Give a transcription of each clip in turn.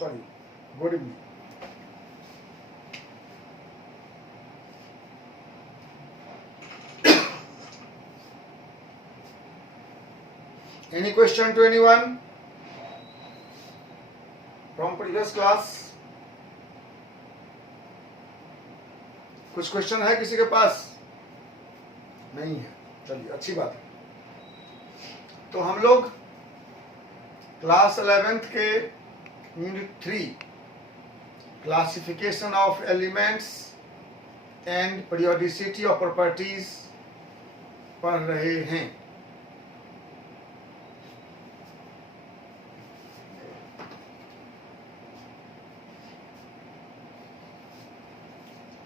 Sorry, good evening. Any question to anyone from previous class? कुछ question है किसी के पास? नहीं है, चलिए अच्छी बात है। तो हम लोग क्लास 11th के unit 3 classification of elements and periodicity of properties पढ़ रहे हैं।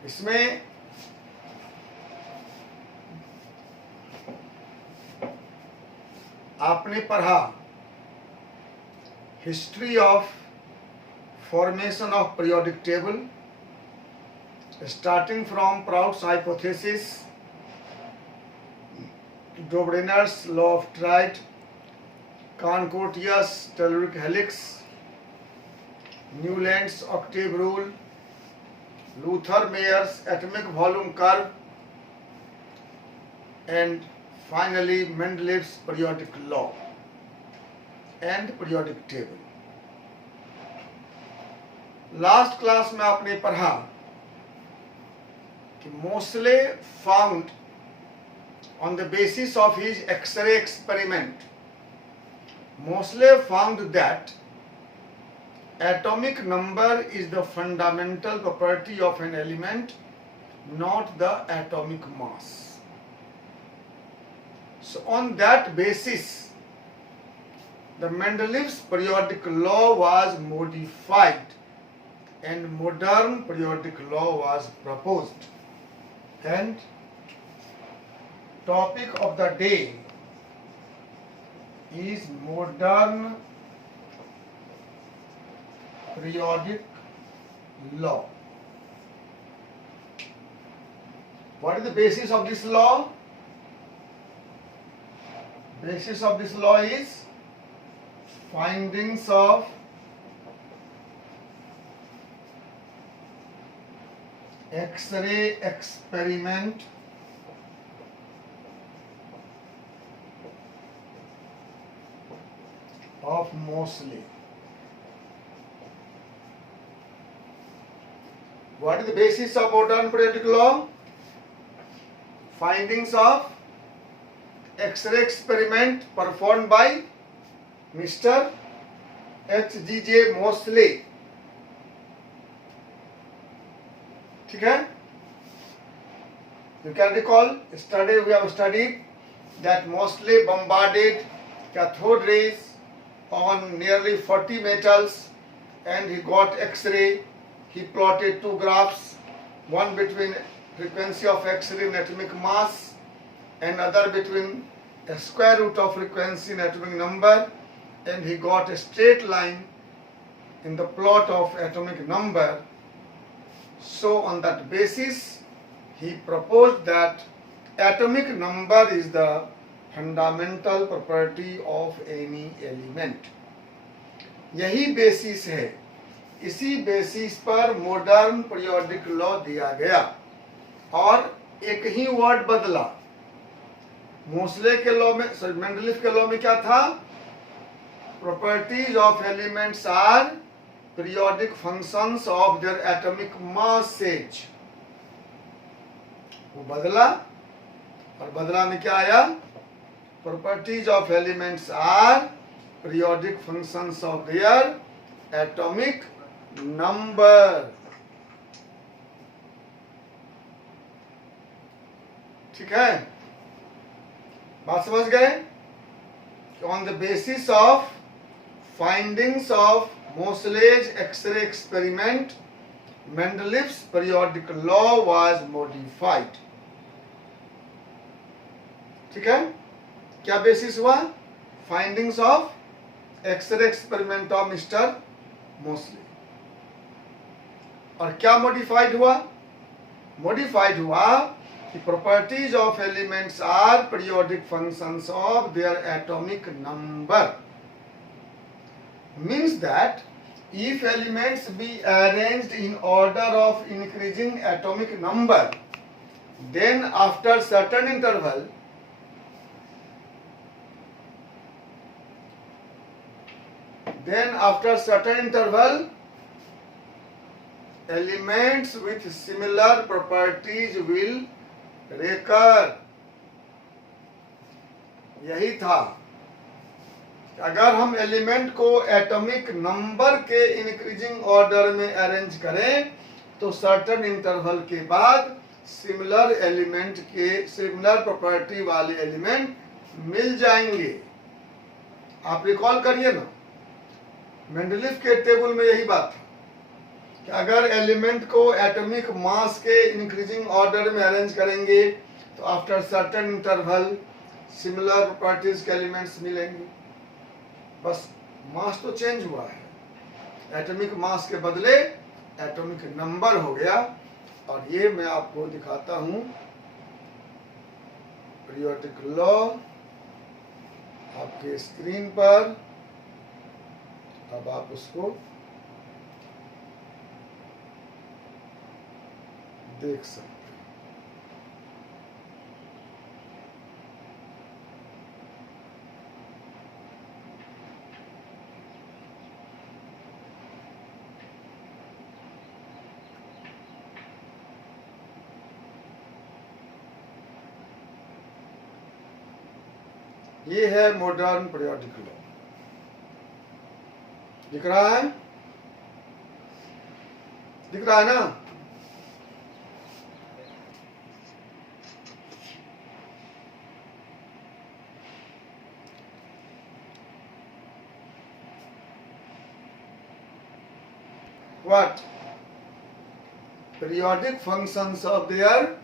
इसमें आपने पढ़ा history of formation of periodic table starting from Prout's hypothesis, Dobereiner's law of triad, Chancourtois telluric helix, Newlands octave rule, Lothar Meyer's atomic volume curve, and finally Mendeleev's periodic law and periodic table. Last class में आपने पढ़ा कि Moseley found on the basis of his X-ray experiment, Mosley found that atomic number is the fundamental property of an element, not the atomic mass. So on that basis, the Mendeleev's periodic law was modified and modern periodic law was proposed. And topic of the day is modern periodic law. What is the basis of this law? Basis of this law is findings of X-ray experiment of Mosley. What is the basis of modern periodic law? Findings of X-ray experiment performed by Mr. H.G.J. Mosley. ठीक है? You can recall, we have studied that Mosley bombarded cathode rays on nearly 40 metals and he got X-ray. He plotted two graphs, one between frequency of X-ray and atomic mass and other between a square root of frequency and atomic number, and he got a straight line in the plot of atomic number. So on that basis he proposed that atomic number is the fundamental property of any element. यही basis है, इसी basis पर modern periodic law दिया गया और एक ही word बदला। मोस्ले के लॉ में, सॉरी मेंडलीफ के लॉ में क्या था? Properties of elements are periodic functions of their atomic masses. वो बदला और बदला में क्या आया? Properties of elements are periodic functions of their atomic number. ठीक है, बात समझ गए? On the basis of findings of Mosley's X-ray experiment, Mendeleev's periodic law was modified. ठीक है, क्या बेसिस हुआ? Findings of X-ray experiment of mister Moseley. और क्या मॉडिफाइड हुआ? मॉडिफाइड हुआ कि properties of elements are periodic functions of their atomic number. Means that if elements be arranged in order of increasing atomic number, then after certain interval elements with similar properties will recur. यही था, अगर हम element को atomic number के increasing order में arrange करें तो certain interval के बाद सिमिलर एलिमेंट के सिमिलर प्रॉपर्टी वाले एलिमेंट मिल जाएंगे। आप रिकॉल करिए ना, मेंडलीफ के टेबल में यही बात था कि अगर एलिमेंट को एटॉमिक मास के इंक्रीजिंग ऑर्डर में अरेंज करेंगे तो after certain interval similar properties के एलिमेंट्स मिलेंगे। बस मास तो चेंज हुआ है, एटॉमिक मास के बदले एटॉमिक नंबर हो गया। और ये मैं आपको दिखाता हूं पीरियोडिक लॉ आपके स्क्रीन पर, अब आप उसको देख सकते हैं। ये है मॉडर्न पीरियोडिक लॉ, दिख रहा है, दिख रहा है ना? What? Periodic functions of their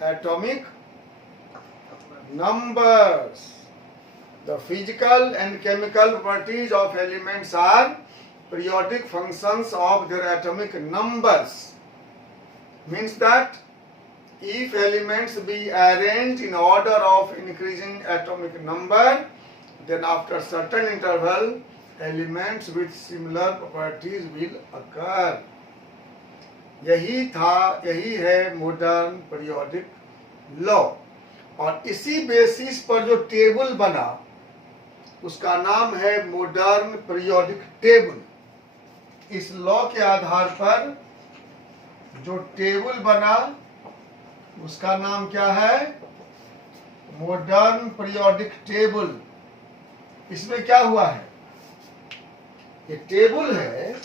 atomic numbers. The physical and chemical properties of elements are periodic functions of their atomic numbers. Means that if elements be arranged in order of increasing atomic number, then after certain interval elements with similar properties will occur. यही है modern periodic law. और इसी basis पर जो table बना उसका नाम है मॉडर्न पीरियोडिक टेबल। इस लॉ के आधार पर जो टेबल बना उसका नाम क्या है? Modern periodic table. इसमें क्या हुआ है? ये टेबल है,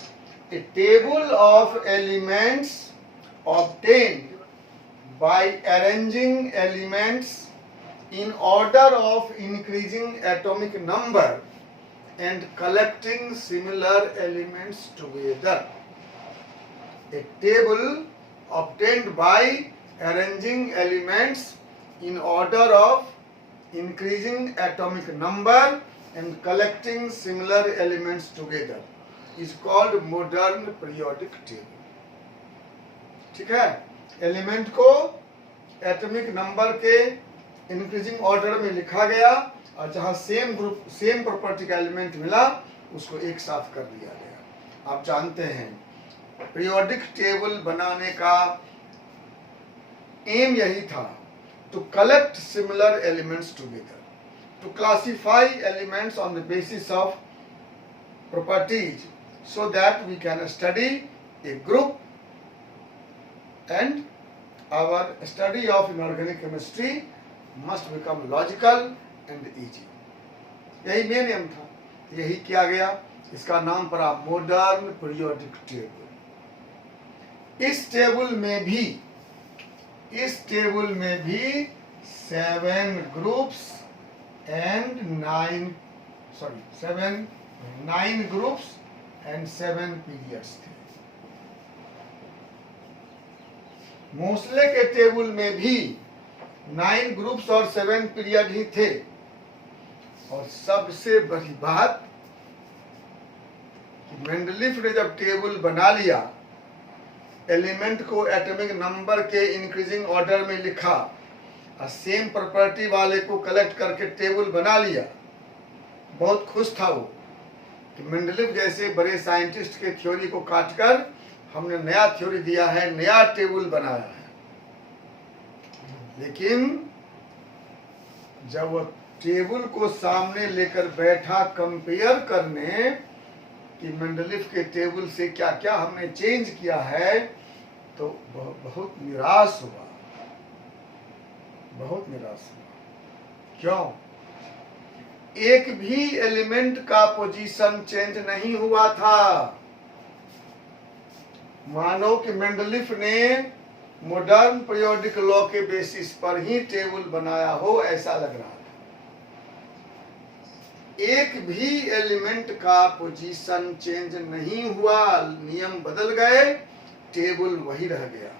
a table of elements obtained by arranging elements in order of increasing atomic number and collecting similar elements together. A table obtained by arranging elements in order of increasing atomic number and collecting similar elements together is called modern periodic table. ठीक है, element को atomic number के increasing order में लिखा गया और जहां same group same property का एलिमेंट मिला उसको एक साथ कर दिया गया। आप जानते हैं पीरियोडिक टेबल बनाने का एम यही था, to collect similar elements together, to classify elements on the basis of properties so that we can study a group and our study of inorganic chemistry must become logical and easy. यही main M था, यही किया गया। इसका नाम पड़ा modern periodic table. इस table में भी 7 groups and 9 groups and 7 periods थे। मोस्ले के टेबल में भी 9 ग्रुप्स और 7 पीरियड ही थे। और सबसे बड़ी बात, मेंडलीफ ने जब टेबल बना लिया, एलिमेंट को एटॉमिक नंबर के इंक्रीजिंग ऑर्डर में लिखा सेम प्रॉपर्टी वाले को कलेक्ट करके टेबल बना लिया। बहुत खुश था वो कि मेंडलीफ जैसे बड़े साइंटिस्ट के थ्योरी को काटकर हमने नया थ्योरी दिया है, नया टेबल बनाया है। लेकिन जब वो टेबल को सामने लेकर बैठा कंपेयर करने कि मेंडलीफ के टेबल से क्या क्या हमने चेंज किया है, तो बहुत निराश हुआ, बहुत निराश हुआ। क्यों? एक भी एलिमेंट का पोजीशन चेंज नहीं हुआ था। मानो कि मेंडलीफ ने मॉडर्न पीरियोडिक लॉ के बेसिस पर ही टेबल बनाया हो, ऐसा लग रहा था। एक भी एलिमेंट का पोजीशन चेंज नहीं हुआ, नियम बदल गए, टेबल वही रह गया।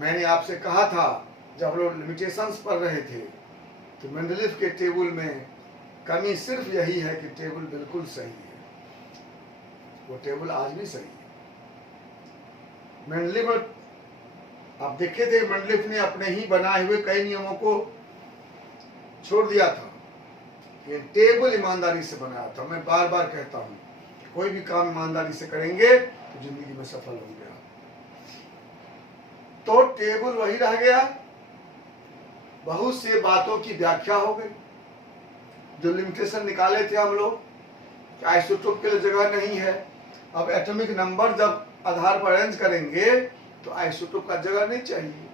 मैंने आपसे कहा था जब हम लोग लिमिटेशंस पढ़ रहे थे तो मेंडलीफ के टेबल में कमी सिर्फ यही है कि टेबल बिल्कुल सही है। वो टेबल आज भी सही है। मेंडलीफ, आप देखे थे, मेंडलीफ ने अपने ही बनाए हुए कई नियमों को छोड़ दिया था। ये टेबल ईमानदारी से बनाया था। मैं बार बार कहता हूं, कोई भी काम ईमानदारी से करेंगे तो जिंदगी में सफल होंगे। तो टेबल वही रह गया। बहुत से बातों की व्याख्या हो गई। जो लिमिटेशन निकाले थे हम लोग, आइसोटोप के लिए जगह नहीं है। अब एटॉमिक नंबर जब आधार पर अरेंज करेंगे तो आइसोटोप का जगह नहीं चाहिए।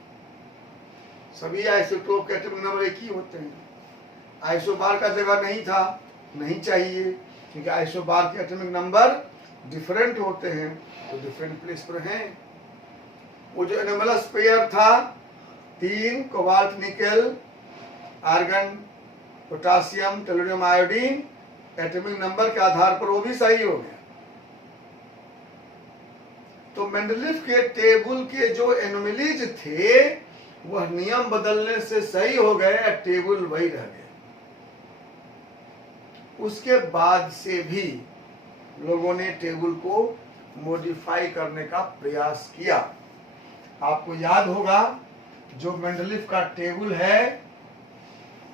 सभी आइसोटोप के एटॉमिक नंबर एक ही होते हैं। आइसोबार का जगह नहीं था, नहीं चाहिए, क्योंकि आइसोबार के एटॉमिक नंबर डिफरेंट होते हैं, तो डिफरेंट प्लेस पर हैं। वो जो एनोमलस पेयर था, 3 cobalt nickel argon potassium tellurium iodine, atomic number के आधार पर वो भी सही हो गया। तो मेंडलीफ के टेबल के जो एनोमलीज थे वह नियम बदलने से सही हो गए, टेबल वही रह गया। उसके बाद से भी लोगों ने टेबल को मॉडिफाई करने का प्रयास किया। आपको याद होगा जो मेंडलीफ का टेबल है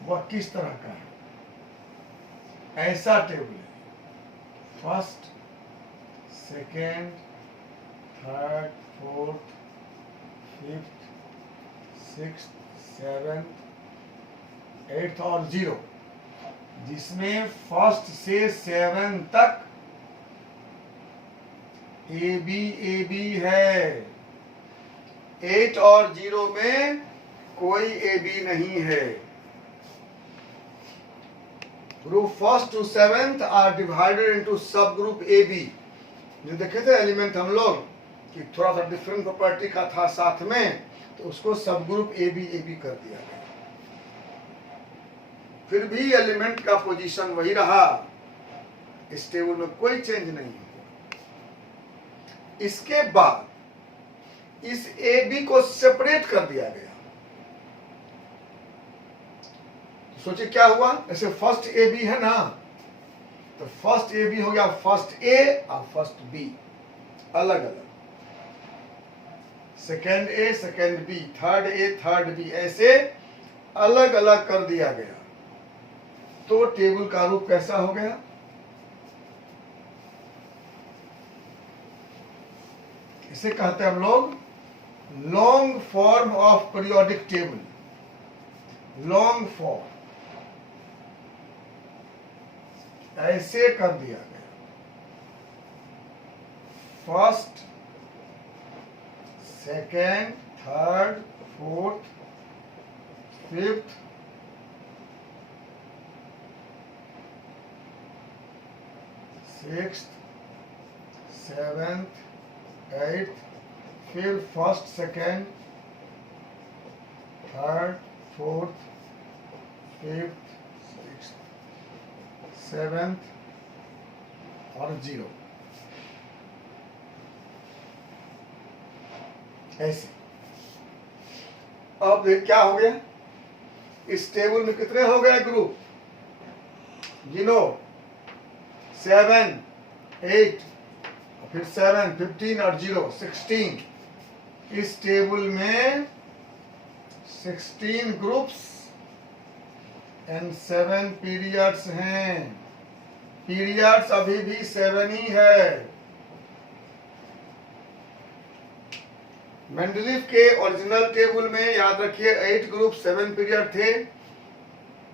वह किस तरह का है। ऐसा टेबल है, first, second, third, fourth, fifth, sixth, seventh, eighth और 0, जिसमें फर्स्ट से 7 तक ए बी है। 8 और 0 में कोई ए बी नहीं है। Group first to 7th are divided into sub group A B. जो देखे थे एलिमेंट हम लोग कि थोड़ा सा डिफरेंट प्रॉपर्टी का था साथ में, तो उसको सब ग्रुप ए बी कर दिया गया। फिर भी एलिमेंट का पोजीशन वही रहा। इस टेबल में कोई चेंज नहीं हुआ। इसके बाद इस ए बी को सेपरेट कर दिया गया। सोचिए क्या हुआ। ऐसे फर्स्ट ए बी है ना, तो फर्स्ट ए बी हो गया फर्स्ट ए और फर्स्ट बी अलग अलग, second A second B, third A third B, ऐसे अलग अलग कर दिया गया। तो टेबल का रूप कैसा हो गया? इसे कहते हैं हम लोग long form of periodic table. Long form ऐसे कर दिया गया। First, second, third, fourth, fifth, sixth, seventh, eighth, फिर first, second, third, fourth, fifth, sixth, seventh और 0, ऐसे। अब क्या हो गया? इस टेबल में कितने हो गए ग्रुप? गिनो, 7, 8, फिर 7, 15 और 0, 16। इस टेबल में 16 ग्रुप्स एंड 7 पीरियड्स हैं। पीरियड्स अभी भी 7 ही है। मेंडलीफ के ओरिजिनल टेबल में याद रखिए 8 ग्रुप 7 पीरियड थे।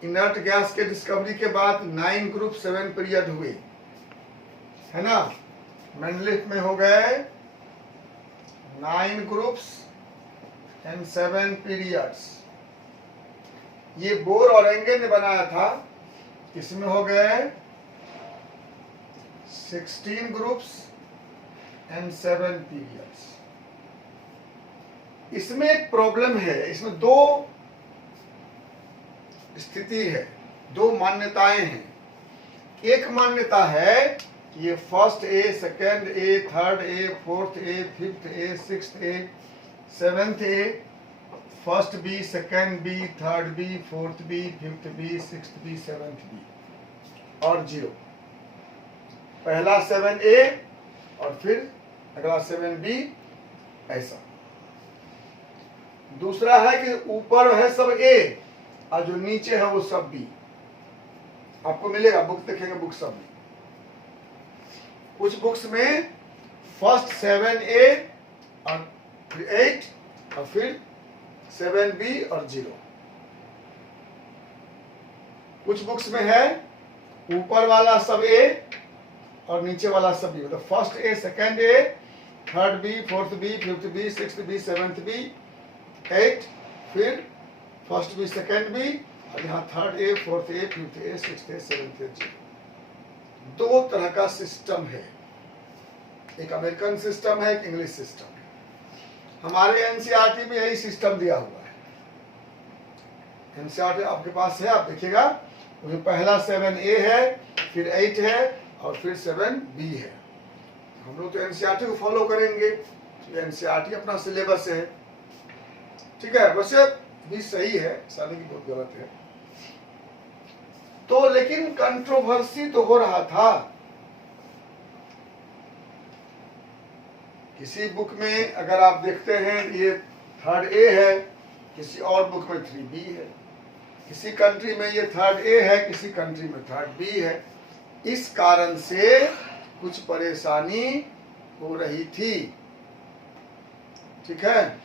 इनर्ट गैस के डिस्कवरी के बाद 9 ग्रुप 7 पीरियड हुए, है ना। मेंडलीफ में हो गए 9 ग्रुप्स एंड 7 पीरियड्स। ये बोर और एंगल ने बनाया था। इसमें हो गए 16 ग्रुप्स एंड 7 पीरियड्स। इसमें एक प्रॉब्लम है, इसमें दो स्थिति है, दो मान्यताएं हैं। एक मान्यता है कि ये first A, second A, third A, fourth A, fifth A, sixth A, seventh A, first B, second B, third B, fourth B, fifth B, sixth B, seventh B और 0। पहला 7A और फिर अगला 7B, ऐसा। दूसरा है कि ऊपर है सब A और जो नीचे है वो सब B। आपको मिलेगा, बुक देखेंगे, बुक सब में। कुछ बुक्स में फर्स्ट 7A और फिर 8 और फिर 7B और 0। कुछ बुक्स में है ऊपर वाला सब A और नीचे वाला सब B। मतलब first A, second A, third B, fourth B, fifth B, sixth B, seventh B, 8, फिर फर्स्ट B, सेकेंड B और यहाँ third A, fourth A, fifth A, sixth A, seventh A, 0। दो तरह का सिस्टम है, एक अमेरिकन सिस्टम है, एक इंग्लिश सिस्टम है। हमारे एनसीईआरटी में यही सिस्टम दिया हुआ है। एनसीईआरटी आपके पास है, आप देखिएगा, उसमें पहला 7A है, फिर 8 है और फिर 7B है। हम लोग तो एनसीईआरटी को फॉलो करेंगे, तो एनसीईआरटी अपना सिलेबस है, ठीक है। वैसे भी सही है, साले की बहुत गलत है। तो लेकिन कंट्रोवर्सी तो हो रहा था। किसी बुक में अगर आप देखते हैं ये थर्ड A है, किसी और बुक में 3B है, किसी कंट्री में ये थर्ड A है, किसी कंट्री में थर्ड B है। इस कारण से कुछ परेशानी हो रही थी, ठीक है।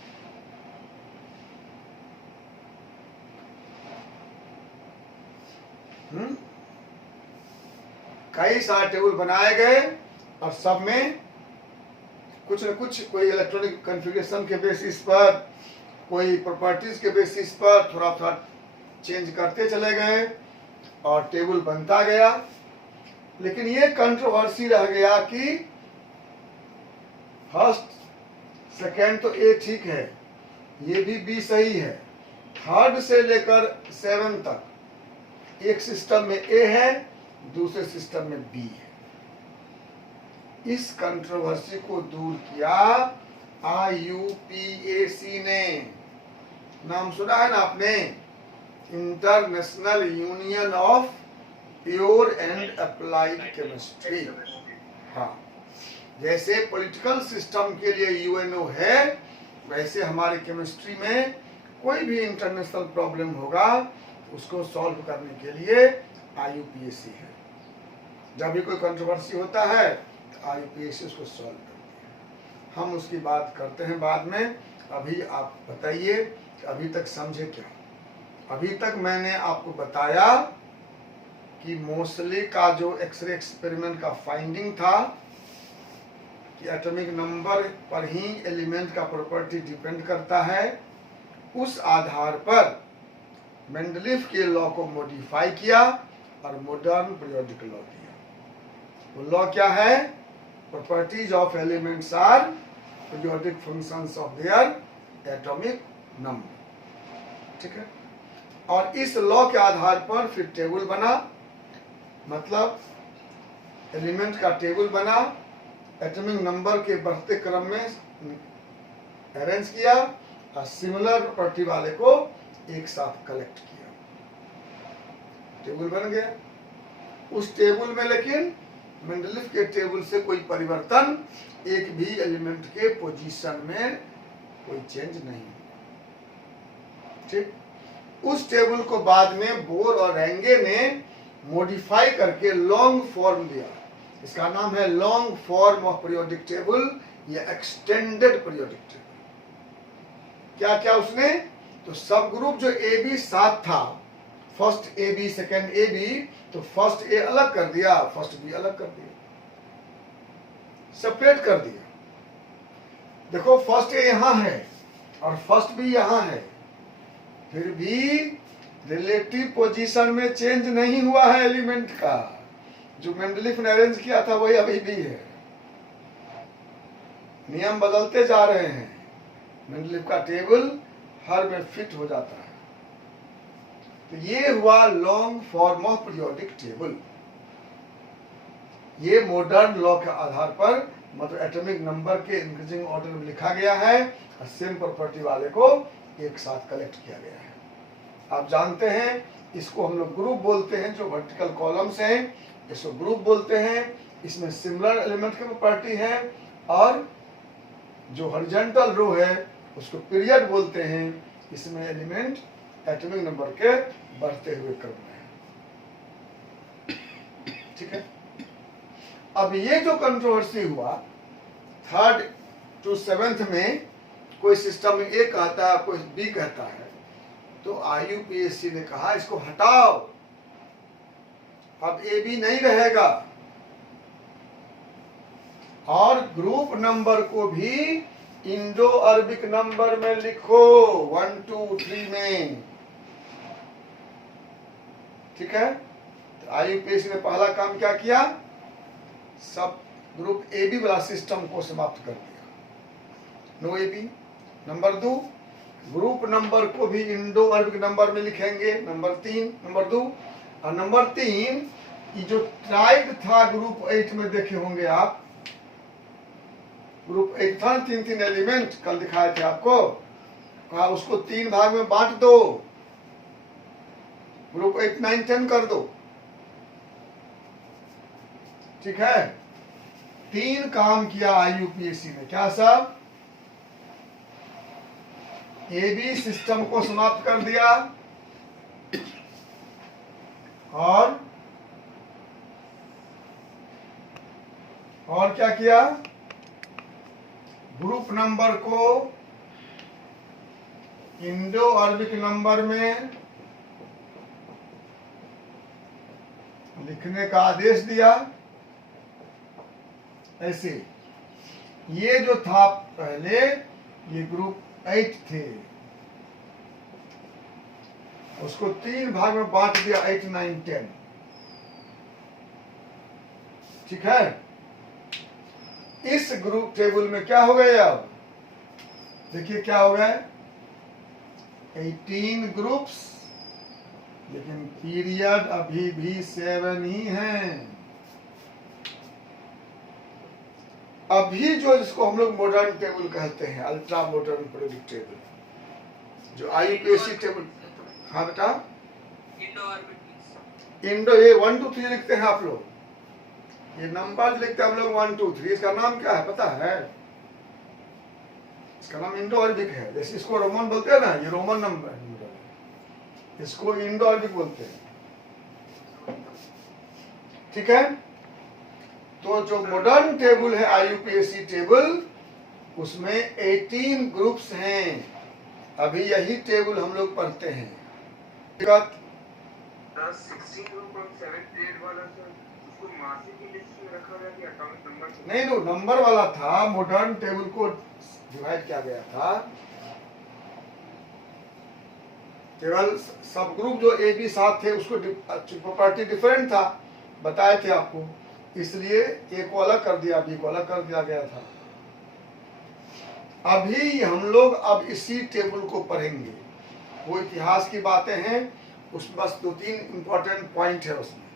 कई सारे टेबल बनाए गए और सब में कुछ न कुछ, कोई इलेक्ट्रॉनिक कॉन्फ़िगरेशन के बेसिस पर, कोई प्रॉपर्टीज के बेसिस पर थोड़ा थोड़ा चेंज करते चले गए और टेबल बनता गया। लेकिन ये कंट्रोवर्सी रह गया कि फर्स्ट सेकेंड तो A ठीक है, ये भी B सही है, थर्ड से लेकर 7 तक एक सिस्टम में A है, दूसरे सिस्टम में B है। इस कंट्रोवर्सी को दूर किया IUPAC ने। नाम सुना है ना आपने, international union of pure and applied chemistry. हाँ, जैसे पॉलिटिकल सिस्टम के लिए UNO है, वैसे हमारे केमिस्ट्री में कोई भी इंटरनेशनल प्रॉब्लम होगा उसको सॉल्व करने के लिए IUPAC है। जब भी कोई कंट्रोवर्सी होता है तो IUPAC उसको सॉल्व करती है। हम उसकी बात करते हैं बाद में। अभी आप बताइए कि अभी तक समझे क्या। अभी तक मैंने आपको बताया कि मोस्टली का जो एक्सरे एक्सपेरिमेंट का फाइंडिंग था कि एटॉमिक नंबर पर ही एलिमेंट का प्रॉपर्टी डिपेंड करता है। उस आधार पर मेंडलीफ के लॉ को मॉडिफाई किया और मॉडर्न पीरियोडिक लॉ दिया। वो लॉ क्या है? Properties of elements are periodic functions of their atomic number, ठीक है। और इस लॉ के आधार पर फिर टेबल बना, मतलब एलिमेंट का टेबल बना, एटॉमिक नंबर के बढ़ते क्रम में अरेंज किया और सिमिलर प्रॉपर्टी वाले को एक साथ कलेक्ट किया, टेबल बन गया। उस टेबल में लेकिन मेंडलीफ के टेबल से कोई परिवर्तन, एक भी एलिमेंट के पोजीशन में कोई चेंज नहीं। ठीक, उस टेबल को बाद में बोर और रेंगे ने मॉडिफाई करके लॉन्ग फॉर्म दिया। इसका नाम है long form of periodic table या एक्सटेंडेड पीरियोडिक टेबल। क्या क्या उसने, तो सब ग्रुप जो ए बी साथ था, first A B second A B, तो फर्स्ट ए अलग कर दिया, फर्स्ट बी अलग कर दिया, सेपरेट कर दिया। देखो फर्स्ट ए यहां है और फर्स्ट बी यहां है, फिर भी रिलेटिव पोजीशन में चेंज नहीं हुआ है एलिमेंट का। जो मेंडलीफ ने अरेंज किया था वही अभी भी है, नियम बदलते जा रहे हैं, मेंडलीफ का टेबल हर में फिट हो जाता है। तो ये हुआ long form of periodic table. ये मॉडर्न लॉ के आधार पर मतलब एटॉमिक नंबर के इंक्रीजिंग ऑर्डर में लिखा गया है और सेम प्रॉपर्टी वाले को एक साथ कलेक्ट किया गया है। आप जानते हैं इसको हम लोग ग्रुप बोलते हैं, जो वर्टिकल कॉलम्स हैं इसको ग्रुप बोलते हैं। इसमें सिमिलर एलिमेंट की प्रॉपर्टी है और जो हॉरिजॉन्टल रो है उसको पीरियड बोलते हैं। इसमें एलिमेंट एटॉमिक नंबर के बढ़ते हुए क्रम में है। ठीक है, अब ये जो कंट्रोवर्सी हुआ 3rd to 7th में, कोई सिस्टम में ए कहता है कोई बी कहता है, तो IUPAC ने कहा इसको हटाओ, अब ए बी नहीं रहेगा और ग्रुप नंबर को भी इंडो अरबिक नंबर में लिखो 1 2 3 में। ठीक है, तो IUPAC ने पहला काम क्या किया, सब ग्रुप ए बी वाला सिस्टम को समाप्त कर दिया, no A B. Number 2, group number को भी इंडो अरबिक नंबर में लिखेंगे, नंबर 3, नंबर 2। और नंबर 3 ये जो ट्राइड था ग्रुप 8 में देखे होंगे आप, ग्रुप 8 था 3 एलिमेंट, कल दिखाए थे आपको, कहा उसको 3 भाग में बांट दो, ग्रुप 8 9 10 कर दो। ठीक है, 3 काम किया IUPAC ने, क्या सब, ए बी सिस्टम को समाप्त कर दिया और क्या किया, ग्रुप नंबर को इंडो अरबिक नंबर में लिखने का आदेश दिया। ऐसे ये जो था पहले ये ग्रुप 8 थे, उसको 3 भाग में बांट दिया 8 9 10। ठीक है, इस ग्रुप टेबल में क्या हो गया, अब देखिए क्या हो गया, 18 ग्रुप्स, लेकिन पीरियड अभी भी 7 ही हैं। अभी जो जिसको हम लोग मॉडर्न टेबल कहते हैं, अल्ट्रा मॉडर्न पीरियोडिक टेबल, जो IUPAC टेबल। हाँ बेटा, इंडो ये 1 2 3 लिखते हैं आप लोग, ये नंबर लिखते हैं हम लोग 1 2 3। इसका नाम क्या है पता है, इसका नाम इंडो अरबिक है। जैसे इसको रोमन बोलते हैं ना, ये रोमन नंबर है, इसको इंडो अरबिक बोलते हैं। ठीक है, तो जो मॉडर्न टेबल है IUPAC टेबल, उसमें 18 ग्रुप्स हैं। अभी यही टेबल हम लोग पढ़ते हैं। नहीं, तो नंबर वाला था, मॉडर्न टेबल को डिवाइड किया गया था। केवल सब ग्रुप जो ए बी साथ थे उसको प्रॉपर्टी डिफरेंट था, बताए थे आपको, इसलिए ए को अलग कर दिया, बी को अलग कर दिया गया था। अभी हम लोग अब इसी टेबल को पढ़ेंगे। वो इतिहास की बातें हैं, उस बस 2-3 इंपॉर्टेंट पॉइंट है उसमें।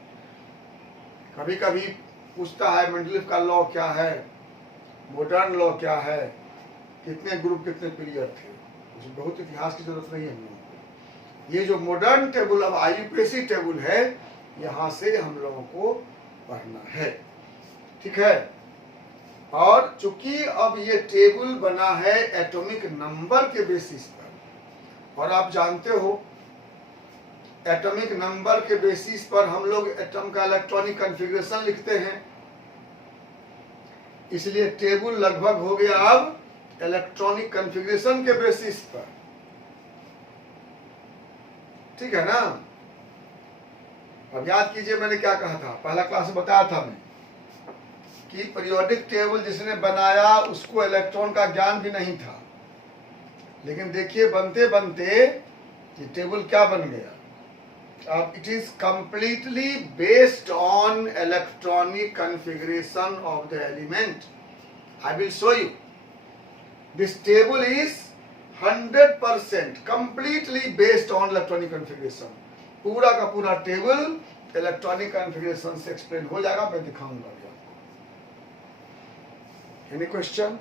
कभी कभी पूछता है मेंडलीफ का लॉ क्या है, मॉडर्न लॉ क्या है, कितने ग्रुप कितने पीरियड थे, उसमें बहुत इतिहास की जरूरत नहीं है हम लोगों को। ये जो मॉडर्न टेबल अब IUPAC टेबल है, यहाँ से हम लोगों को पढ़ना है। ठीक है, और चूंकि अब ये टेबल बना है एटॉमिक नंबर के बेसिस पर, और आप जानते हो एटॉमिक नंबर के बेसिस पर हम लोग एटम का इलेक्ट्रॉनिक कॉन्फ़िगरेशन लिखते हैं, इसलिए टेबल लगभग हो गया अब इलेक्ट्रॉनिक कॉन्फ़िगरेशन के बेसिस पर। ठीक है ना? अब याद कीजिए मैंने क्या कहा था, पहला क्लास में बताया था मैं कि पीरियोडिक टेबल जिसने बनाया उसको इलेक्ट्रॉन का ज्ञान भी नहीं था, लेकिन देखिए बनते बनते ये टेबल क्या बन गया। अब it is completely based on electronic configuration of the element. I will show you this table is 100% completely based on electronic configuration. पूरा का पूरा टेबल इलेक्ट्रॉनिक कॉन्फ़िगरेशन से एक्सप्लेन हो जाएगा, मैं दिखाऊंगा अभी आपको। Any question?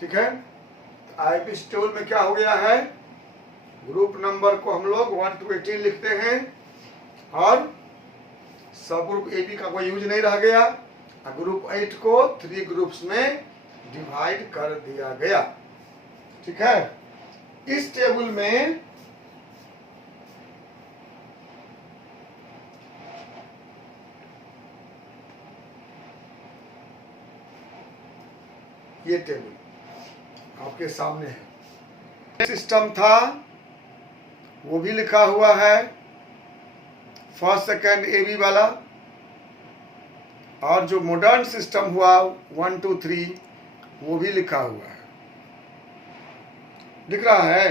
ठीक है, आईपी टेबल में क्या हो गया है, ग्रुप नंबर को हम लोग 1 to 18 लिखते हैं और सब ग्रुप ए बी का कोई यूज नहीं रह गया। ग्रुप 8 को 3 ग्रुप्स में डिवाइड कर दिया गया। ठीक है, इस टेबल में ये टेबल आपके सामने है। सिस्टम था वो भी लिखा हुआ है, फर्स्ट सेकेंड एबी वाला, और जो मॉडर्न सिस्टम हुआ 1 2 3 वो भी लिखा हुआ है। दिख रहा है?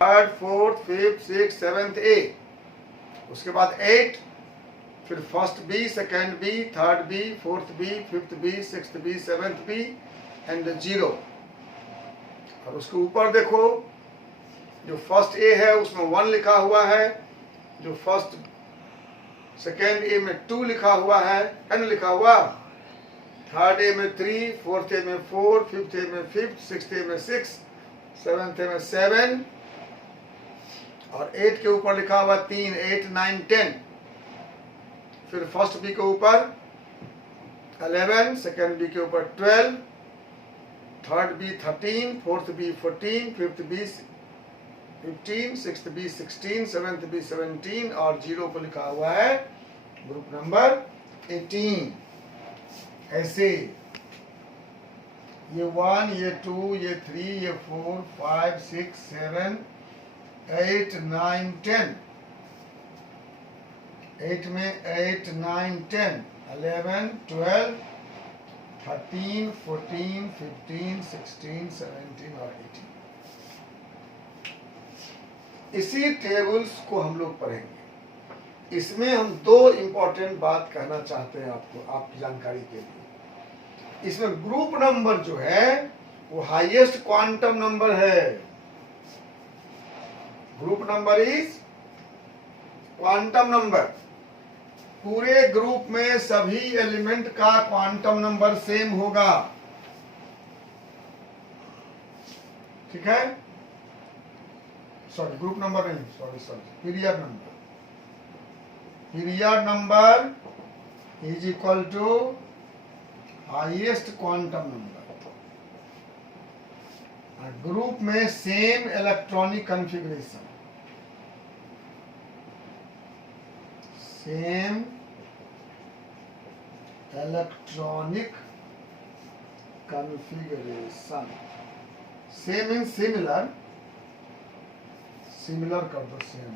Third, fourth, fifth, six, seventh A, उसके बाद 8, फिर first B, second B, third B, fourth B, fifth B, sixth B, seventh B and 0। और उसके ऊपर देखो जो फर्स्ट ए है उसमें 1 लिखा हुआ है, जो फर्स्ट सेकेंड ए में 2 लिखा हुआ है ना लिखा हुआ, थर्ड ए में 3, फोर्थ ए में 4, फिफ्थ ए में 5, सिक्स्थ ए में 6, सेवेंथ ए में 7 और 8 के ऊपर लिखा हुआ 3, 8, 9, 10। फिर फर्स्ट बी के ऊपर 11, सेकेंड बी के ऊपर 12, third B 13, fourth B 14, fifth B 15, sixth B 16, seventh B 17 और 0 को लिखा हुआ है ग्रुप नंबर 18। ऐसे ये 1, ये 2, ये 3, ये 4, 5, 6, 7, 8, 9, 10। 8 में 8, 9, 10, 11, 12, 13, 14, 15, 16, 17 और 18। इसी टेबल्स को हम लोग पढ़ेंगे। इसमें हम 2 इंपॉर्टेंट बात कहना चाहते हैं आपको, आपकी जानकारी के लिए। इसमें ग्रुप नंबर जो है वो हाईएस्ट क्वांटम नंबर है। Group number is quantum number. पूरे ग्रुप में सभी एलिमेंट का क्वांटम नंबर सेम होगा। ठीक है, सॉरी ग्रुप नंबर नहीं, sorry period number. Period number is equal to highest quantum number. Group में same electronic configuration, same electronic configuration. Same in similar, similar कर दो सेम।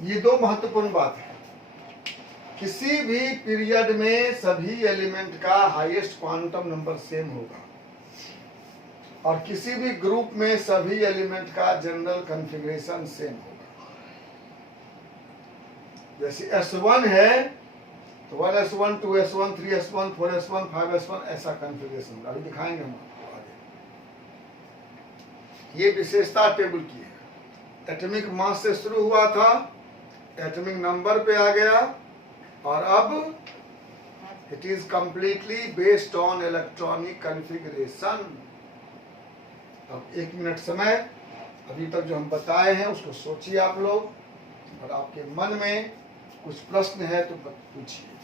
ये 2 महत्वपूर्ण बात है। किसी भी पीरियड में सभी एलिमेंट का हाईएस्ट क्वांटम नंबर सेम होगा और किसी भी ग्रुप में सभी एलिमेंट का जनरल कॉन्फ़िगरेशन सेम होगा। जैसे S1 है तो 1s1, 2s1, 3s1, 4s1, 5s1 ऐसा कॉन्फ़िगरेशन अभी दिखाएंगे हम आपको आगे। ये विशेषता टेबल की है। एटॉमिक मास से शुरू हुआ था, एटॉमिक नंबर पे आ गया और अब it is completely based on electronic configuration. अब 1 मिनट समय, अभी तक जो हम बताए हैं उसको सोचिए आप लोग, और आपके मन में कुछ प्रश्न है तो पूछिए।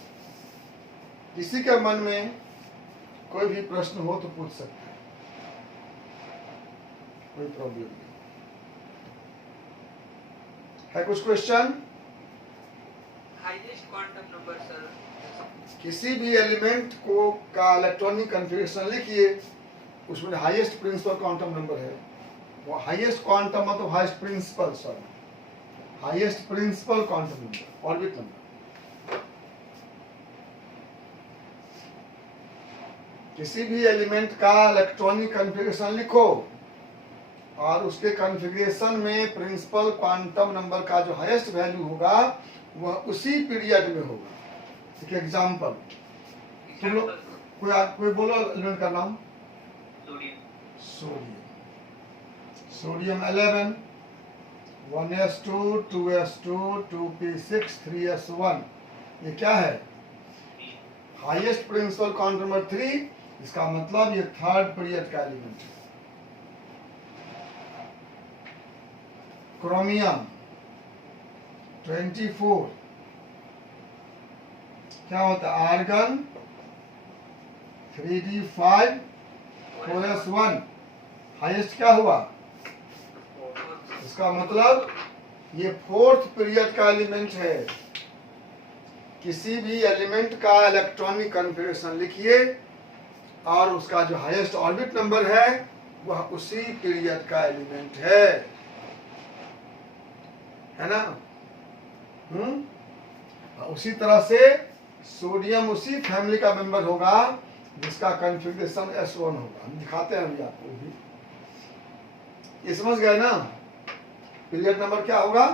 किसी के मन में कोई भी प्रश्न हो तो पूछ सकते हैं, कोई प्रॉब्लम नहीं है। कुछ question? Highest quantum number sir, किसी भी एलिमेंट को का इलेक्ट्रॉनिक कन्फिग्रेशन लिखिए, उसमें हाईएस्ट प्रिंसिपल क्वांटम नंबर है। वो हाईएस्ट क्वांटम मतलब highest principal, sorry highest principal quantum number, orbit number. किसी भी एलिमेंट का इलेक्ट्रॉनिक कन्फिग्रेशन लिखो और उसके कन्फिग्रेशन में प्रिंसिपल क्वांटम नंबर का जो हाईएस्ट वैल्यू होगा वह उसी पीरियड में होगा। एक एग्जांपल, तुम लोग कोई बोलो एलिमेंट का नाम। Sodium, sodium 11, 1s2, 2s2, 2p6, 3s1, ये क्या है? हाईएस्ट प्रिंसिपल क्वांटम नंबर 3, इसका मतलब ये थर्ड पीरियड का एलिमेंट है। क्रोमियम 24, क्या होता है? आर्गन 3d5, 4s1, हाईएस्ट क्या हुआ? इसका मतलब ये फोर्थ पीरियड का एलिमेंट है। किसी भी एलिमेंट का इलेक्ट्रॉनिक कन्फिग्रेशन लिखिए और उसका जो हाईएस्ट ऑर्बिट नंबर है वह उसी पीरियड का एलिमेंट है ना? उसी तरह से सोडियम उसी फैमिली का मेंबर होगा जिसका कन्फिग्रेशन S1 होगा। हम दिखाते हैं अभी आपको भी, ये समझ गए ना? पीरियड नंबर क्या होगा?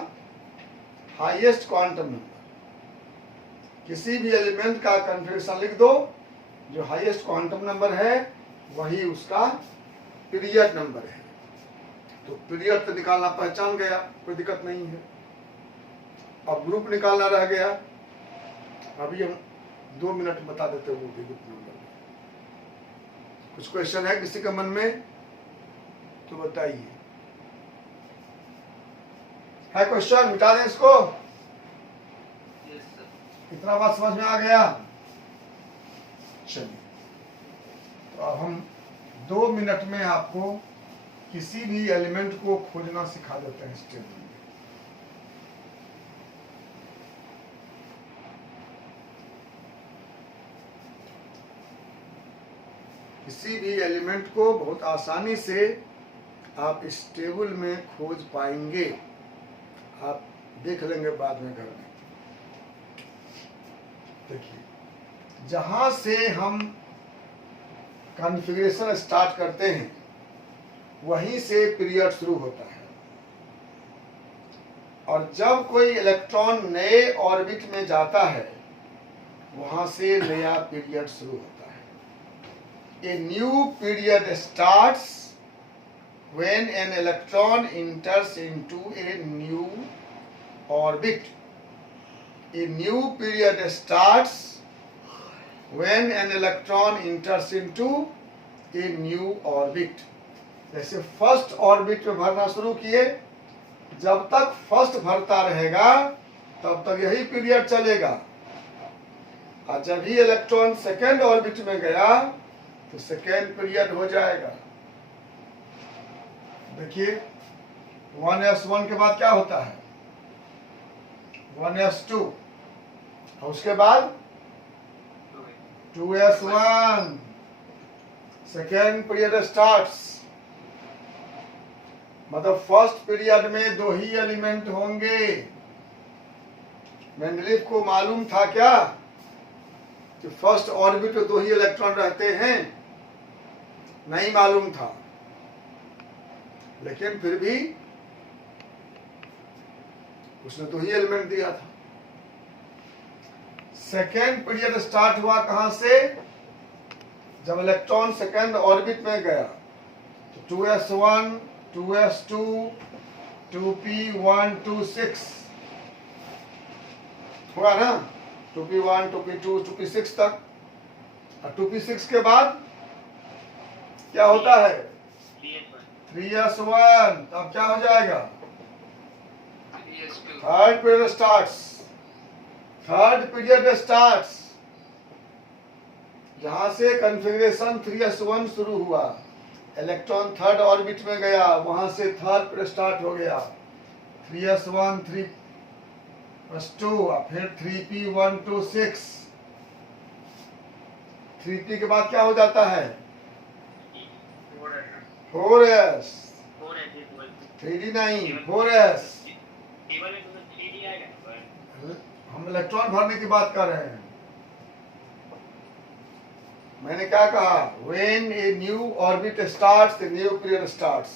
Highest quantum number. किसी भी एलिमेंट का कन्फिग्रेशन लिख दो, जो हाईएस्ट क्वांटम नंबर है वही उसका पीरियड नंबर है। तो पीरियड तो निकालना पहचान गया, कोई दिक्कत नहीं है। अब ग्रुप निकालना रह गया, अभी हम 2 मिनट बता देते हैं वो भी ग्रुप नंबर। कुछ क्वेश्चन है किसी के मन में तो बताइए। है क्वेश्चन? मिटा दें इसको। इतना बात समझ में आ गया? चलिए, तो अब हम 2 मिनट में आपको किसी भी एलिमेंट को खोजना सिखा देते हैं इस टेबल में। किसी भी एलिमेंट को बहुत आसानी से आप इस टेबल में खोज पाएंगे, आप देख लेंगे बाद में घर में। देखिए, जहां से हम कॉन्फ़िगरेशन स्टार्ट करते हैं वहीं से पीरियड शुरू होता है, और जब कोई इलेक्ट्रॉन नए ऑर्बिट में जाता है वहां से नया पीरियड शुरू होता है। A new period starts when an electron enters into a new orbit. A new period starts when an electron enters into a new orbit. जैसे फर्स्ट ऑर्बिट में भरना शुरू किए, जब तक फर्स्ट भरता रहेगा तब तक यही पीरियड चलेगा, और जब ही इलेक्ट्रॉन सेकेंड ऑर्बिट में गया तो सेकेंड पीरियड हो जाएगा। देखिए, 1s1 के बाद क्या होता है? 1s2, और उसके बाद 2s1, सेकेंड पीरियड स्टार्ट्स। मतलब फर्स्ट पीरियड में 2 ही एलिमेंट होंगे। मेंडलीफ को मालूम था क्या कि फर्स्ट ऑर्बिट में 2 ही इलेक्ट्रॉन रहते हैं? नहीं मालूम था, लेकिन फिर भी उसने 2 ही एलिमेंट दिया था। सेकेंड पीरियड स्टार्ट हुआ कहां से? जब इलेक्ट्रॉन सेकेंड ऑर्बिट में गया तो 2s1, 2s2, 2p1, 2p6 हुआ ना? 2p1, 2p2, 2p6 तक। और 2p6 के बाद क्या होता है? 3s1, अब क्या हो जाएगा? 3s2, third period starts. Third period starts जहां से कन्फिग्रेशन 3s1 शुरू हुआ, इलेक्ट्रॉन थर्ड ऑर्बिट में गया, वहां से थर्ड पीरियड स्टार्ट हो गया। 3s1 3s2 फिर 3p1 to 6। 3p के बाद क्या हो जाता है? 4s 3d नहीं 4s। हम इलेक्ट्रॉन भरने की बात कर रहे हैं। मैंने क्या कहा? When a new orbit starts the new period starts.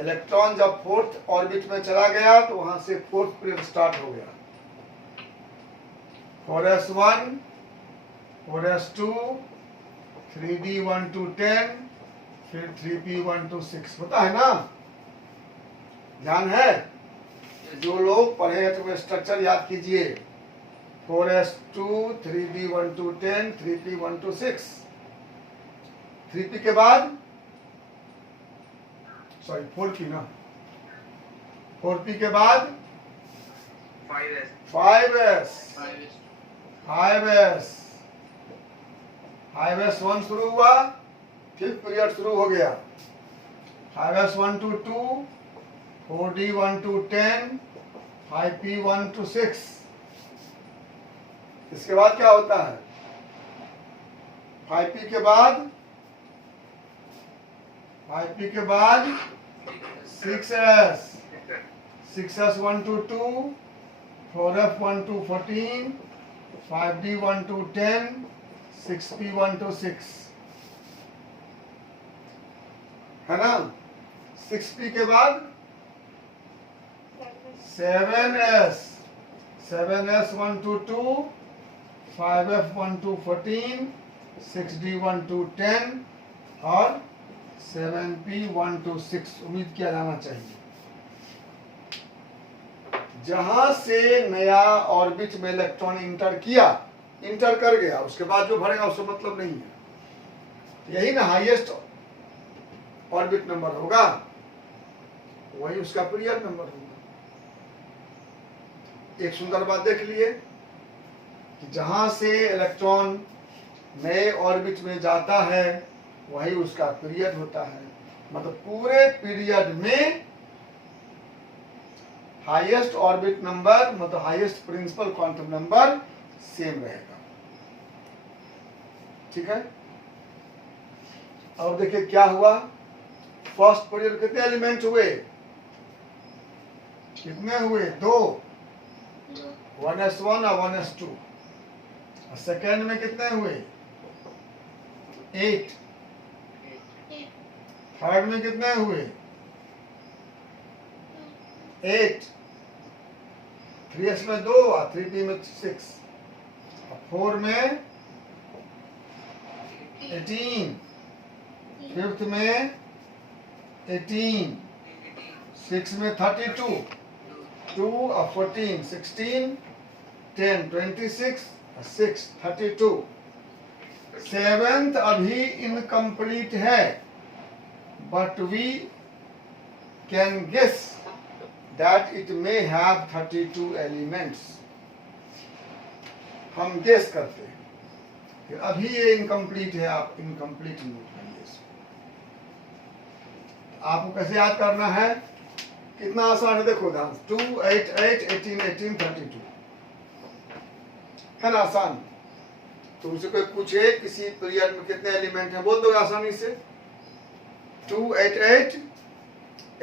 Electron जब फोर्थ ऑर्बिट में चला गया तो वहां से फोर्थ पीरियड स्टार्ट हो गया। 4s1 4s2 3d1 to 10 फिर 3p1 to 6 होता है ना? ध्यान है? जो लोग पढ़े हैं तो स्ट्रक्चर याद कीजिए। 4s2 3d1 to 10 3p1 to 6। 3p के बाद सॉरी 4p ना, 4p के बाद 5s 5s1 शुरू हुआ, फिफ्थ पीरियड शुरू हो गया। 5s1 to 2 4d1 to 10 5p1 to 6। इसके बाद क्या होता है? 5p के बाद 6s 6s1 to 2 4f1 to 14 5d1 to 10 6p1 to 6 है ना? 6p के बाद 7s 1 to 2 5f1 to 14 6d1 to 10 और 7p1 to 6। उम्मीद किया जाना चाहिए। जहां से नया ऑर्बिट में इलेक्ट्रॉन इंटर कर गया, उसके बाद जो भरेगा उससे मतलब नहीं है। यही ना हाईएस्ट ऑर्बिट नंबर होगा, वही उसका पीरियड नंबर होगा। एक सुंदर बात देख लिए कि जहां से इलेक्ट्रॉन नए ऑर्बिट में जाता है वही उसका पीरियड होता है। मतलब पूरे पीरियड में हाईएस्ट ऑर्बिट नंबर मतलब highest principal quantum number same रहेगा। ठीक है? अब देखिए क्या हुआ। फर्स्ट पीरियड कितने एलिमेंट हुए? कितने हुए? 2, 1s1 और 1s2। सेकेंड में कितने हुए? 8। थर्ड में कितने हुए? 8। 3s में 2 और 3p में 6। 4 में 18। फिफ्थ में 18। 6 में 32। 2 और 14 16 10 26 6 32। सेवेंथ अभी इनकम्प्लीट है, but we can guess that it may have 32 elements. हम गेस करते हैं कि अभी ये इनकम्प्लीट है। आप इनकम्प्लीट नोट करिए इसको। आपको कैसे याद करना है? कितना आसान है, देखो ध्यान। 2 8 8 18 18 32 है ना? आसान। तुमसे कोई पूछे किसी पीरियड में कितने एलिमेंट हैं, बोल दोगे आसानी से। 2 8 8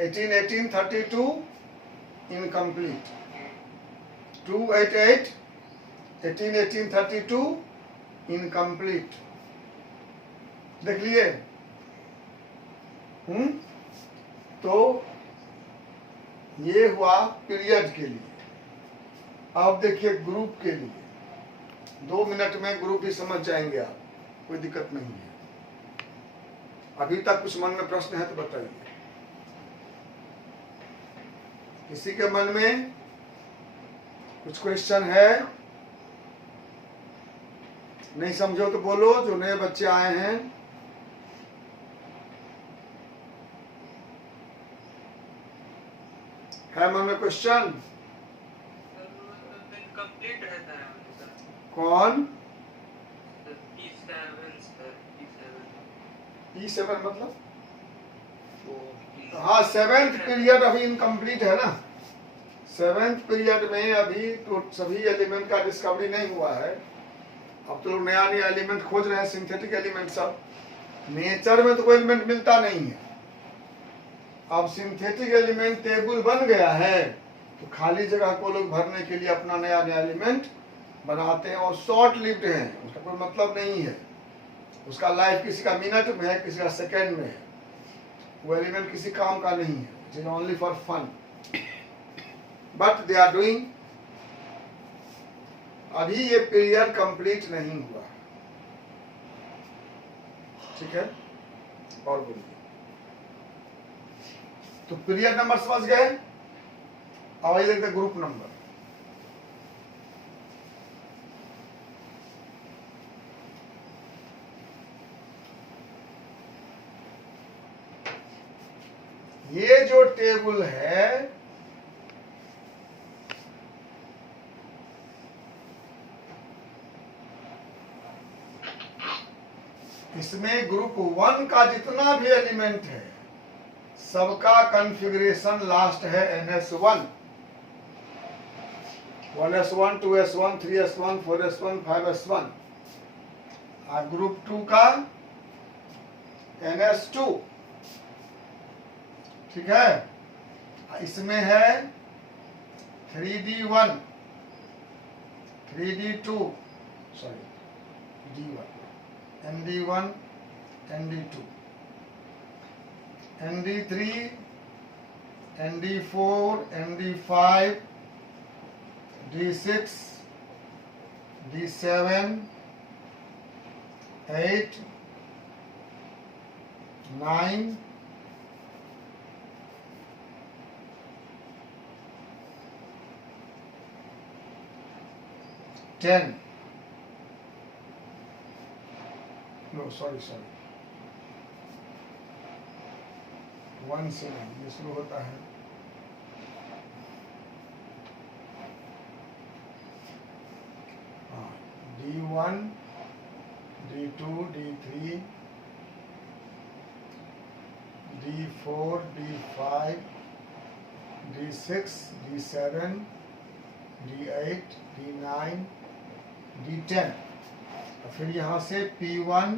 18 18 32 इनकम्प्लीट। 2 8 8 18 18 32 इनकम्प्लीट। देख लिए? तो ये हुआ पीरियड के लिए। अब देखिए ग्रुप के लिए। 2 मिनट में ग्रुप भी समझ जाएंगे आप, कोई दिक्कत नहीं है। अभी तक कुछ मन में प्रश्न है तो बताइए। किसी के मन में कुछ क्वेश्चन है? नहीं समझो तो बोलो। जो नए बच्चे आए हैं है मन में क्वेश्चन? इनकम्प्लीट रहता है सर। कौन? E7 E7 मतलब? हाँ, 7th पीरियड अभी इनकम्प्लीट है ना। 7th पीरियड में अभी तो सभी एलिमेंट का डिस्कवरी नहीं हुआ है। अब तो लोग नया नया एलिमेंट खोज रहे हैं, सिंथेटिक एलिमेंट सब। नेचर में तो कोई एलिमेंट मिलता नहीं है। अब सिंथेटिक एलिमेंट टेबल बन गया है तो खाली जगह को लोग भरने के लिए अपना नया नया एलिमेंट बनाते हैं और शॉर्ट लिव्ड है, उसका कोई मतलब नहीं है। उसका लाइफ किसी का मिनट में है, किसी का सेकेंड में है। वो एलिमेंट किसी काम का नहीं है, it is only for fun. But they are doing. अभी ये पीरियड कंप्लीट नहीं हुआ, ठीक है? और बोलिए। तो पीरियड नंबर समझ गए? अब आइए देखते हैं ग्रुप नंबर। ये जो टेबल है इसमें ग्रुप 1 का जितना भी एलिमेंट है सबका कॉन्फ़िगरेशन लास्ट है NS1, 1s1, 2s1, 3s1, 4s1, 5s1। और ग्रुप 2 का NS2, ठीक है? इसमें है 3d1, 3d2, sorry d1, nd1, nd2, nd3, nd4, nd5, d6, d7, 8, 9, 10, no sorry 1 से नहीं, ये शुरू होता है D1, D2, D3, D4, D5, D6, D7, D8, D9, D10। फिर यहाँ से P1,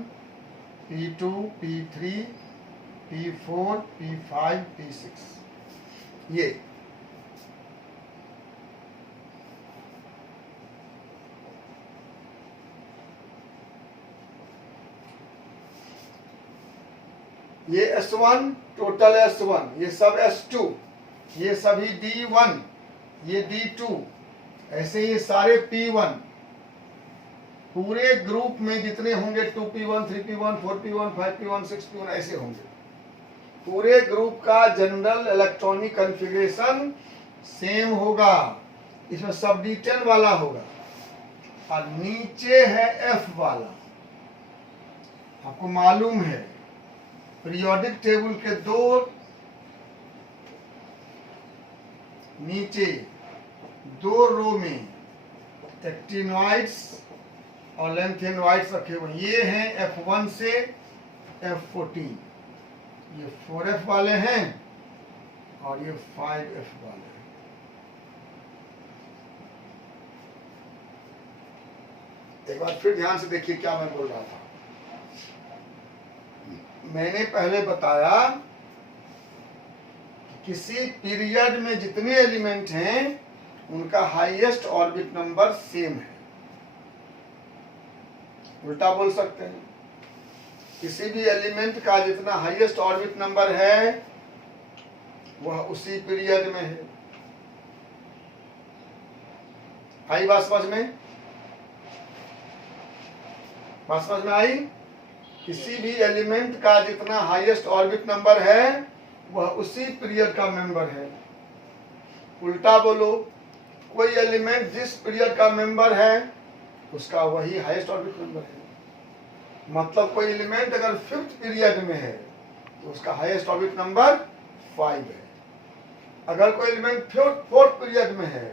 P2, P3, P4, P5, P6, ये S1 टोटल S1, ये सब S2, ये सभी D1, ये D2, ऐसे ये सारे P1। पूरे ग्रुप में जितने होंगे 2P1, 3P1, 4P1, 5P1, 6P1 ऐसे होंगे। पूरे ग्रुप का जनरल इलेक्ट्रॉनिक कॉन्फ़िगरेशन सेम होगा। इसमें सब D10 वाला होगा और नीचे है F वाला। आपको मालूम है पीरियोडिक टेबल के नीचे दो रो में एक्टिनोइड्स और लेंथेनोइड्स रखे हुए। ये हैं F1 से F14, ये 4F वाले हैं और ये 5F वाले हैं। एक बार फिर ध्यान से देखिए क्या मैं बोल रहा था। मैंने पहले बताया किसी पीरियड में जितने एलिमेंट हैं उनका हाईएस्ट ऑर्बिट नंबर सेम है। उल्टा बोल सकते हैं, किसी भी एलिमेंट का जितना हाईएस्ट ऑर्बिट नंबर है वह उसी पीरियड में है। आई बात समझ में? बात समझ में आई? किसी भी एलिमेंट का जितना हाईएस्ट ऑर्बिट नंबर है वह उसी पीरियड का मेंबर है। उल्टा बोलो, कोई एलिमेंट जिस पीरियड का मेंबर है उसका वही हाईएस्ट ऑर्बिट नंबर है। मतलब कोई एलिमेंट अगर 5th पीरियड में है तो उसका हाईएस्ट ऑर्बिट नंबर 5 है। अगर कोई एलिमेंट फोर्थ पीरियड में है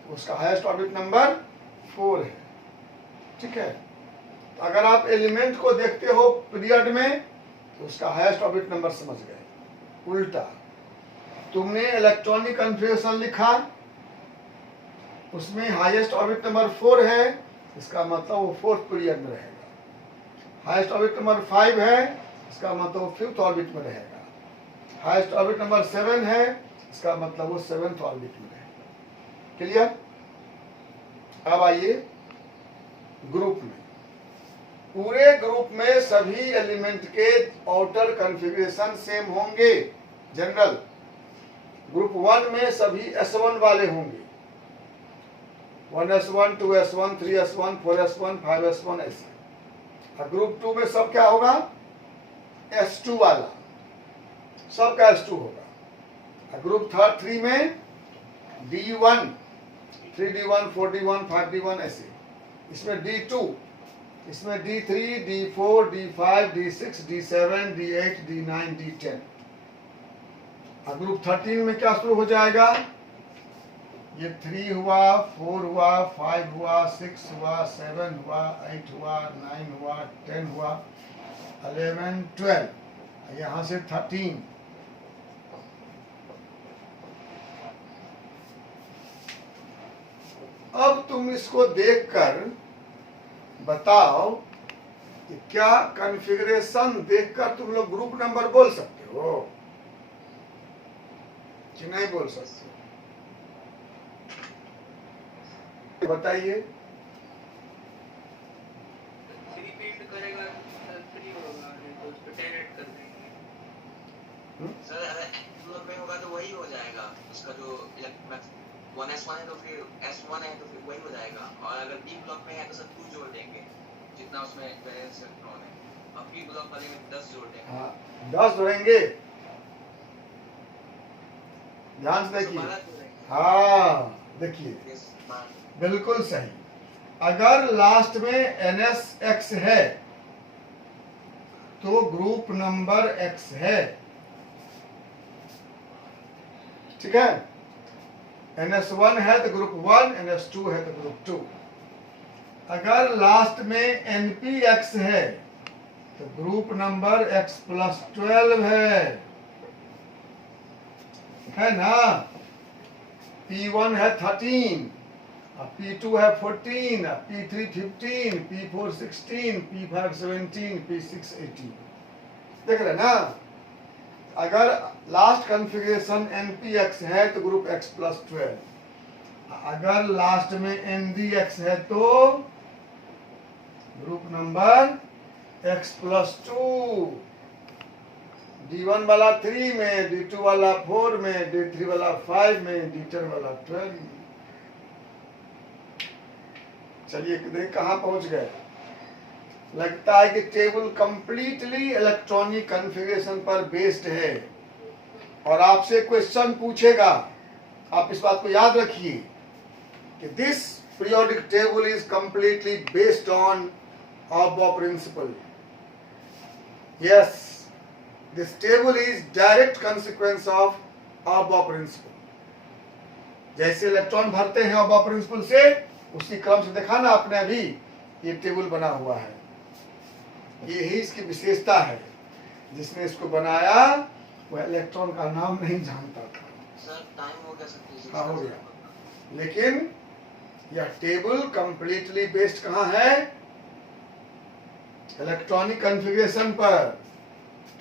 तो उसका हाईएस्ट ऑर्बिट नंबर 4 है। ठीक है, तो अगर आप एलिमेंट को देखते हो पीरियड में तो उसका हाईएस्ट ऑर्बिट नंबर समझ गए। उल्टा तुमने इलेक्ट्रॉनिक कन्फिग्रेशन लिखा, उसमें हाईएस्ट ऑर्बिट नंबर 4 है, इसका मतलब वो फोर्थ पीरियड में रहेगा। हाईएस्ट ऑर्बिट नंबर 5 है, इसका मतलब वो फिफ्थ ऑर्बिट में रहेगा। हाईएस्ट ऑर्बिट नंबर 7 है, इसका मतलब वो सेवेंथ ऑर्बिट में रहेगा। क्लियर? अब आइए ग्रुप में। पूरे ग्रुप में सभी एलिमेंट के आउटर कॉन्फ़िगरेशन सेम होंगे। जनरल ग्रुप 1 में सभी S1 वाले होंगे, 1s1 2s1 3s1 4s1 5s1 ऐसे। और ग्रुप 2 में सब क्या होगा? S2 वाला, सबका S2 होगा। और ग्रुप 3 में D1 3d1 4d1 5d1 ऐसे। इसमें D2, इसमें D3 D4 D5 D6 D7 D8 D9 D10। और ग्रुप 13 में क्या शुरू हो जाएगा? ये 3 हुआ, 4 हुआ, 5 हुआ, 6 हुआ, 7 हुआ, 8 हुआ, 9 हुआ, 10 हुआ, 11 12, यहाँ से 13। अब तुम इसको देखकर बताओ कि क्या कॉन्फ़िगरेशन देखकर तुम लोग ग्रुप नंबर बोल सकते हो कि नहीं बोल सकते? बताइए। 3 पेंट करेगा तो 3 होगा, नहीं तो उस पे 10 ऐड कर देंगे। सर अगर ब्लॉक में होगा तो वही हो जाएगा उसका जो 1s1 है तो फिर s1 है तो फिर वही हो जाएगा। और अगर b ब्लॉक में है तो सर 2 जोड़ देंगे जितना उसमें वैलेंस इलेक्ट्रॉन है, और p ब्लॉक वाले में 10 जोड़ देंगे। हाँ 10 जोड़ेंगे, ध्यान से देखिए। 12 जोड़ेंगे। हाँ देखिए, Yes, 12। बिल्कुल सही। अगर लास्ट में NSX है तो ग्रुप नंबर X है। ठीक है, NS1 है तो ग्रुप 1, NS2 है तो ग्रुप 2। अगर लास्ट में NPX है तो ग्रुप नंबर X+12 है ना? P1 है 13, P2 है 14, P3 15, P4 16, P5 17, P6 18। देख रहे ना? अगर लास्ट कॉन्फ़िगरेशन NPX है तो ग्रुप X+12, अगर लास्ट में NDX है तो ग्रुप नंबर X+2। D1 वाला 3 में, D2 वाला 4 में, D3 वाला 5 में, D10 वाला 12 में। चलिए देख कहाँ पहुंच गए। लगता है कि टेबल कंप्लीटली इलेक्ट्रॉनिक कॉन्फ़िगरेशन पर बेस्ड है और आपसे क्वेश्चन पूछेगा। आप इस बात को याद रखिए कि this periodic table is completely based on Aufbau principle. Yes, this table is direct consequence of Aufbau principle. जैसे इलेक्ट्रॉन भरते हैं ऑब्बा प्रिंसिपल से, उसी क्रम से देखा ना आपने अभी, ये टेबल बना हुआ है। यही इसकी विशेषता है। जिसने इसको बनाया वह इलेक्ट्रॉन का नाम नहीं जानता था। सर टाइम हो गया सर। हाँ हो गया, लेकिन यह टेबल कंप्लीटली बेस्ड कहाँ है? इलेक्ट्रॉनिक कॉन्फ़िगरेशन पर।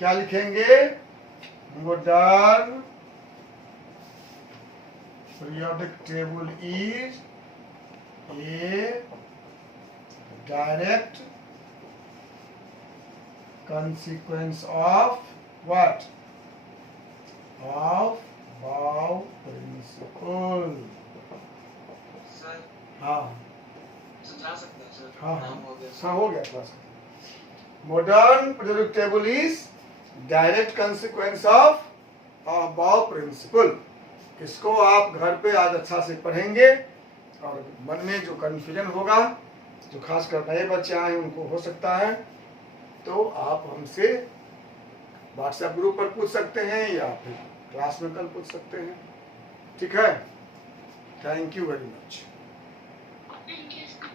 क्या लिखेंगे? Modern periodic table is a direct consequence of what? Of Bow principle. Sir हाँ समझा सकते हैं सर? हाँ टाइम हो गया सर। हाँ हो गया class. Modern periodic table is direct consequence of Bow principle। इसको आप घर पे आज अच्छा से पढ़ेंगे और मन में जो कन्फ्यूजन होगा, जो खासकर नए बच्चे आए उनको हो सकता है, तो आप हमसे व्हाट्सएप ग्रुप पर पूछ सकते हैं या फिर क्लास में कल पूछ सकते हैं। ठीक है, थैंक यू वेरी मच।